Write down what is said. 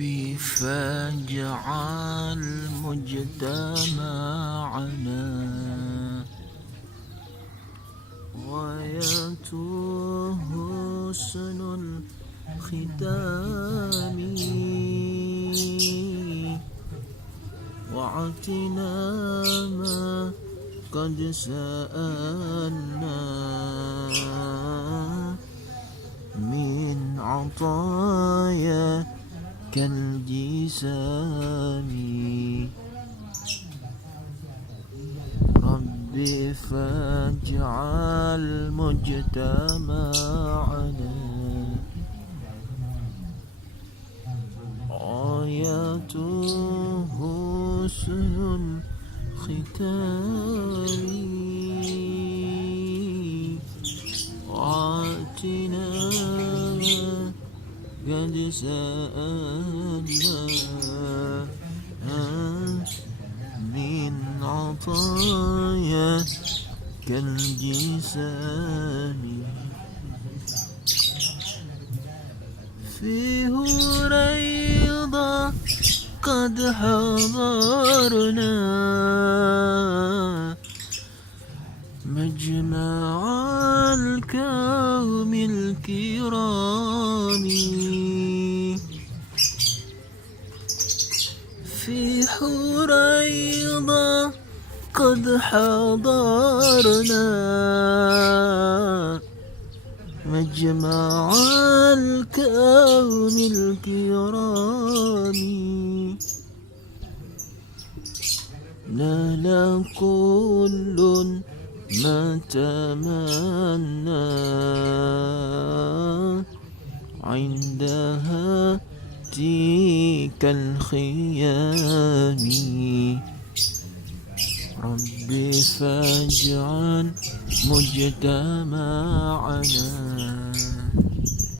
ربي فاجعل مجتمعنا غايته حسن الختام واعطنا ما قد سألنا من عطايا كالجسام ربي فاجعل مجتمعنا آياته حسن الختام وآتنا قد سألنا من عطايا كالجسام فيه ريضا قد حضرنا مجمع الكوم الكرام في حريضة قد حضرنا مجمع الكون الكرام نال كل ما تمنى عندها تلك الخيام ربي فاجعل مجتمعنا